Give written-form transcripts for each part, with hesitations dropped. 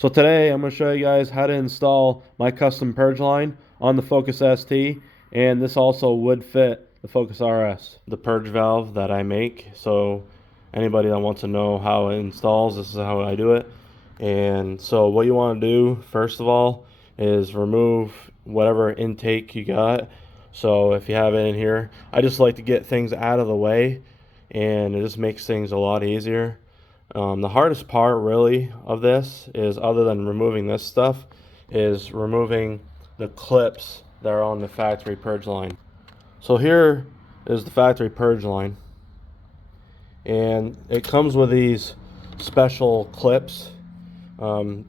So today I'm going to show you guys how to install my custom purge line on the Focus ST, and this also would fit the Focus RS. The purge valve that I make, so anybody that wants to know how it installs, this is how I do it. And so what you want to do first of all is remove whatever intake you got. So if you have it in here, I just like to get things out of the way, and it just makes things a lot easier. The hardest part really of this is, other than removing this stuff, is removing the clips that are on the factory purge line. So here is the factory purge line, and it comes with these special clips.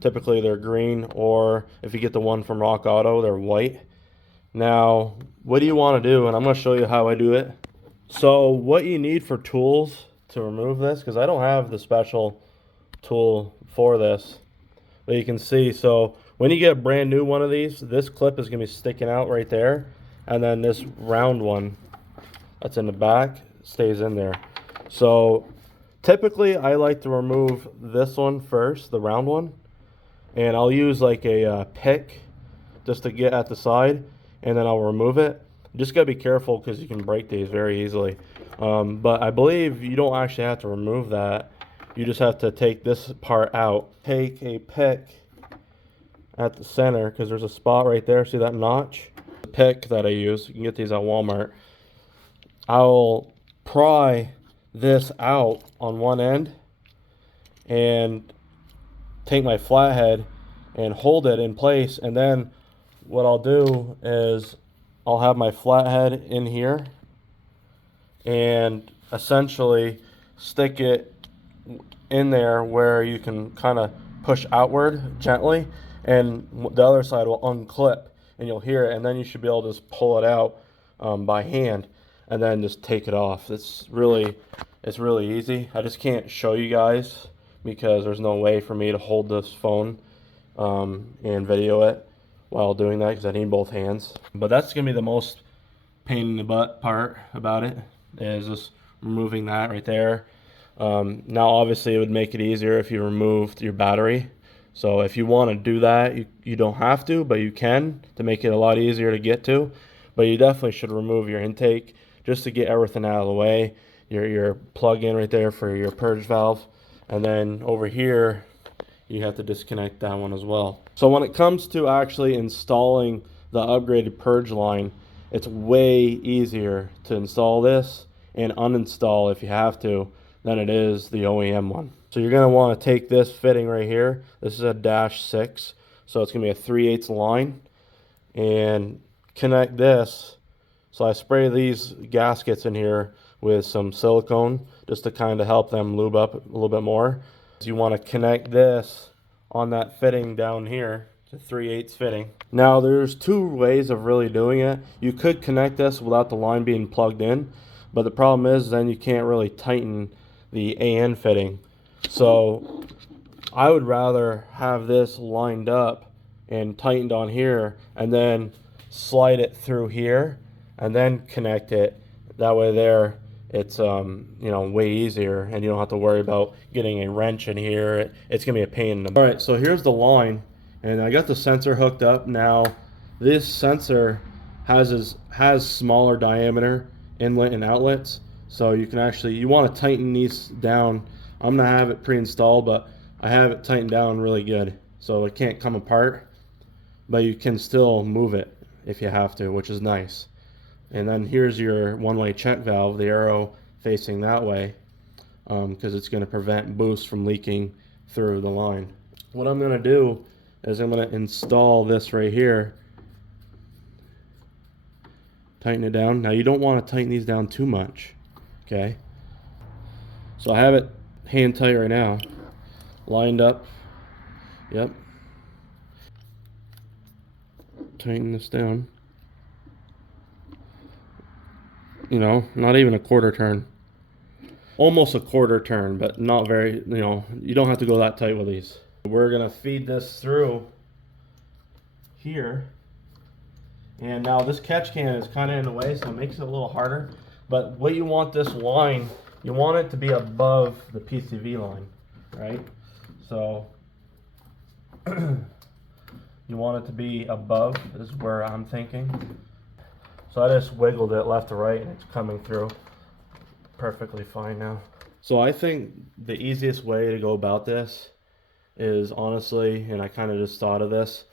Typically they're green, or if you get the one from Rock Auto, they're white. Now what do you want to do, and I'm going to show you how I do it. So what you need for tools to remove this, because I don't have the special tool for this, but you can see, so when you get a brand new one of these, this clip is going to be sticking out right there, and then this round one that's in the back stays in there. So typically I like to remove this one first, the round one, and I'll use like a pick just to get at the side, and then I'll remove it. You just gotta be careful because you can break these very easily. But I believe you don't actually have to remove that. You just have to take this part out. Take a pick at the center, because there's a spot right there. See that notch? The pick that I use, you can get these at Walmart. I'll pry this out on one end and take my flathead and hold it in place, and then what I'll do is I'll have my flathead in here and essentially stick it in there where you can kind of push outward gently, and the other side will unclip and you'll hear it, and then you should be able to just pull it out by hand and then just take it off. It's really easy. I just can't show you guys because there's no way for me to hold this phone and video it while doing that, because I need both hands. But that's gonna be the most pain in the butt part about it, is just removing that right there. Now obviously it would make it easier if you removed your battery. So if you want to do that, you don't have to, but you can, to make it a lot easier to get to. But you definitely should remove your intake just to get everything out of the way. Your plug in right there for your purge valve, and then over here you have to disconnect that one as well. So when it comes to actually installing the upgraded purge line, it's way easier to install this and uninstall if you have to than it is the OEM one. So you're going to want to take this fitting right here. This is a -6, so it's going to be a 3/8 line, and connect this. So I spray these gaskets in here with some silicone just to kind of help them lube up a little bit more. You want to connect this on that fitting down here. It's a 3/8 fitting. Now there's two ways of really doing it. You could connect this without the line being plugged in, but the problem is then you can't really tighten the AN fitting. So I would rather have this lined up and tightened on here, and then slide it through here and then connect it. That way there it's way easier, and you don't have to worry about getting a wrench in here. It's gonna be a pain in the butt. All right, so here's the line, and I got the sensor hooked up. Now this sensor has smaller diameter inlet and outlets, so you want to tighten these down. I'm gonna have it pre-installed, but I have it tightened down really good so it can't come apart, but you can still move it if you have to, which is nice. And then here's your one-way check valve, the arrow facing that way, because it's going to prevent boost from leaking through the line. What I'm going to do is I'm going to install this right here. Tighten it down. Now you don't want to tighten these down too much, okay? So I have it hand tight right now, lined up. Yep. Tighten this down. Not even a quarter turn. Almost a quarter turn, but not very, you don't have to go that tight with these. We're gonna feed this through here. And now this catch can is kind of in the way, so it makes it a little harder. But what you want this line, you want it to be above the PCV line, right? So you want it to be above is where I'm thinking. So I just wiggled it left to right and it's coming through perfectly fine now. So I think the easiest way to go about this is honestly, and I kind of just thought of this,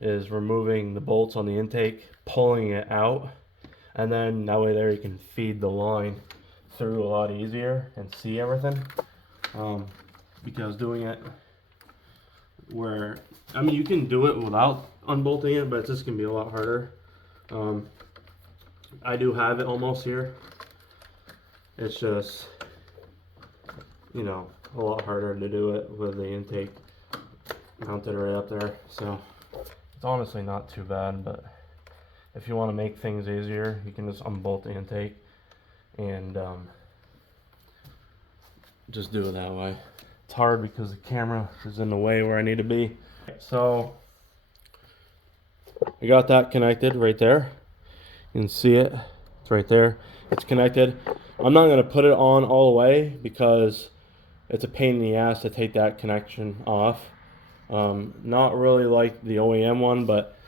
is removing the bolts on the intake, pulling it out, and then that way there you can feed the line through a lot easier and see everything. Because doing it where, I mean, you can do it without unbolting it, but it's just gonna be a lot harder. I do have it almost here. It's just, you know, a lot harder to do it with the intake mounted right up there. So it's honestly not too bad, but if you want to make things easier, you can just unbolt the intake and just do it that way. It's hard because the camera is in the way where I need to be. So I got that connected right there. You can see it. It's right there. It's connected. I'm not going to put it on all the way because it's a pain in the ass to take that connection off. Not really like the OEM one, but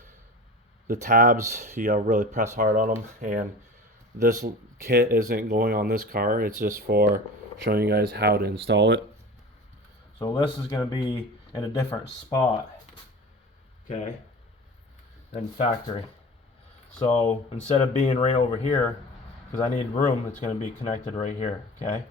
the tabs, you gotta really press hard on them. And this kit isn't going on this car. It's just for showing you guys how to install it. So this is going to be in a different spot, okay, than factory. So instead of being right over here, because I need room, it's going to be connected right here, okay.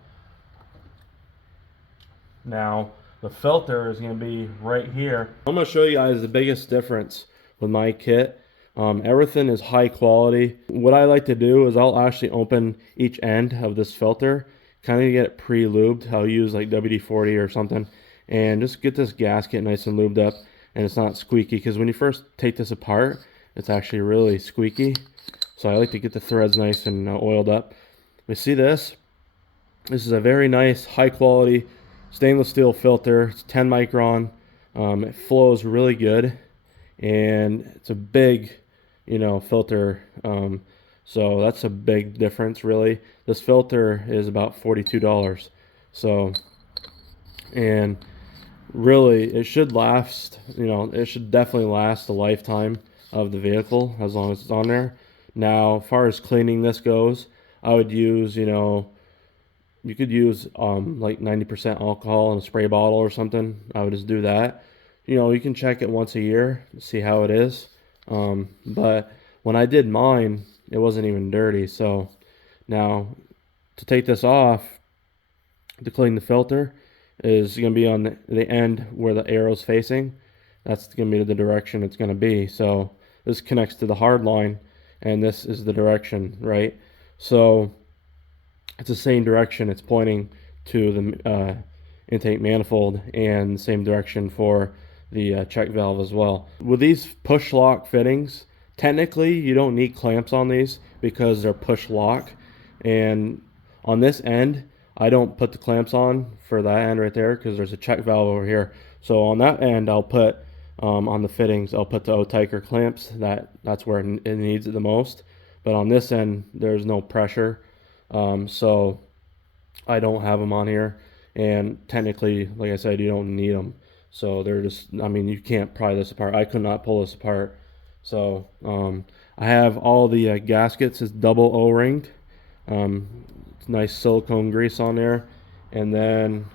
Now the filter is going to be right here. I'm going to show you guys the biggest difference with my kit. Everything is high quality. What I like to do is I'll actually open each end of this filter, kind of get it pre-lubed. I'll use like WD-40 or something and just get this gasket nice and lubed up, and it's not squeaky, because when you first take this apart it's actually really squeaky. So I like to get the threads nice and oiled up. We see this is a very nice high quality stainless steel filter. It's 10 micron. It flows really good, and it's a big, you know, filter. So that's a big difference, really. This filter is about $42. So, and really it should last, you know, it should definitely last the lifetime of the vehicle as long as it's on there. Now, as far as cleaning this goes, I would use, you know, you could use like 90% alcohol in a spray bottle or something. I would just do that. You know, you can check it once a year, see how it is. But when I did mine, it wasn't even dirty. So now to take this off, to clean the filter, is going to be on the end where the arrow's facing. That's going to be the direction it's going to be. So this connects to the hard line, and this is the direction, right? So it's the same direction. It's pointing to the intake manifold, and the same direction for the check valve as well. With these push lock fittings, technically you don't need clamps on these because they're push lock. And on this end, I don't put the clamps on for that end right there because there's a check valve over here. So on that end, I'll put on the fittings, I'll put the O-Tiker clamps. That's where it needs it the most. But on this end, there's no pressure, so I don't have them on here. And technically, like I said, you don't need them. So they're just, I mean, you can't pry this apart. I could not pull this apart. So I have all the gaskets is double O-ringed. Nice silicone grease on there. And then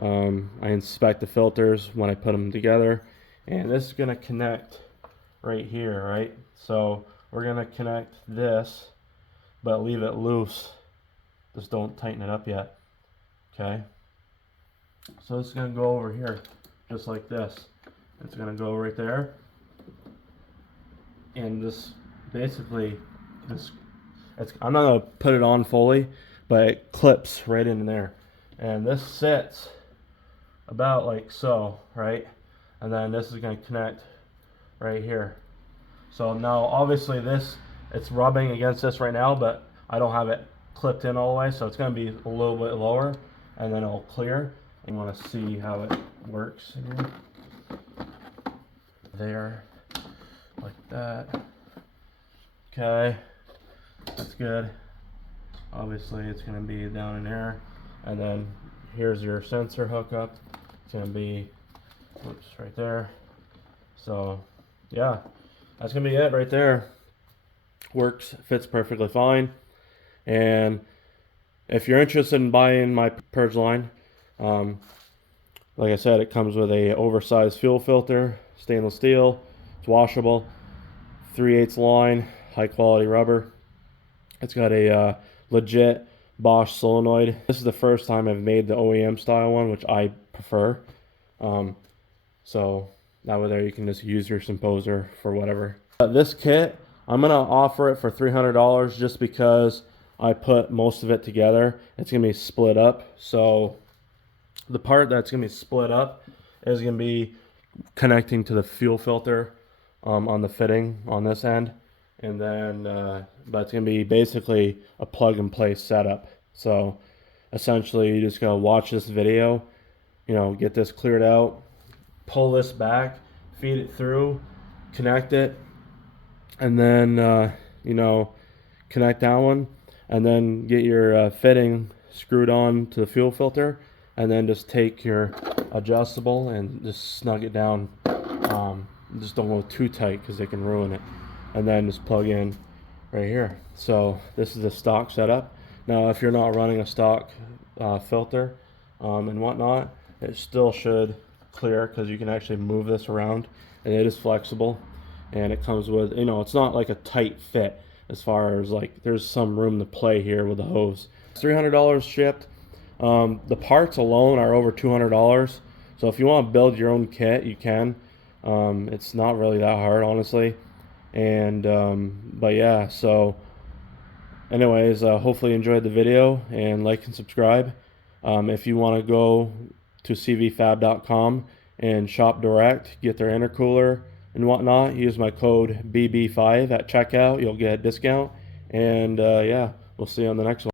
I inspect the filters when I put them together. And this is going to connect right here, right? So we're going to connect this, but leave it loose. Just don't tighten it up yet. Okay? So it's going to go over here, just like this. It's going to go right there. And this, basically, I'm not going to put it on fully, but it clips right in there. And this sits about like so, right? And then this is going to connect right here. So now obviously it's rubbing against this right now, but I don't have it clipped in all the way, so it's going to be a little bit lower, and then it'll clear. You want to see how it works here. There, like that. Okay, that's good. Obviously it's going to be down in there, and then here's your sensor hookup. It's going to be, oops, right there. So yeah, that's gonna be it right there. Works, fits perfectly fine. And if you're interested in buying my purge line, like I said, it comes with a oversized fuel filter, stainless steel, it's washable, 3/8 line, high quality rubber. It's got a legit Bosch solenoid. This is the first time I've made the OEM style one, which I prefer. So that way there you can just use your Composer for whatever. This kit, I'm gonna offer it for $300 just because I put most of it together. It's gonna be split up. So the part that's gonna be split up is gonna be connecting to the fuel filter on the fitting on this end. And then, but it's gonna be basically a plug and play setup. So essentially you just gotta watch this video, you know, get this cleared out, pull this back, feed it through, connect it, and then, you know, connect that one, and then get your fitting screwed on to the fuel filter, and then just take your adjustable and just snug it down. Just don't go too tight because they can ruin it. And then just plug in right here. So this is the stock setup. Now if you're not running a stock filter and whatnot, it still should clear because you can actually move this around, and it is flexible, and it comes with, you know, it's not like a tight fit as far as like there's some room to play here with the hose. It's $300 shipped. The parts alone are over $200. So if you want to build your own kit, you can. It's not really that hard, honestly. And but yeah, so anyways, hopefully you enjoyed the video, and like and subscribe. If you want to go to cvfab.com and shop direct, get their intercooler and whatnot, use my code BB5 at checkout. You'll get a discount. And yeah, we'll see you on the next one.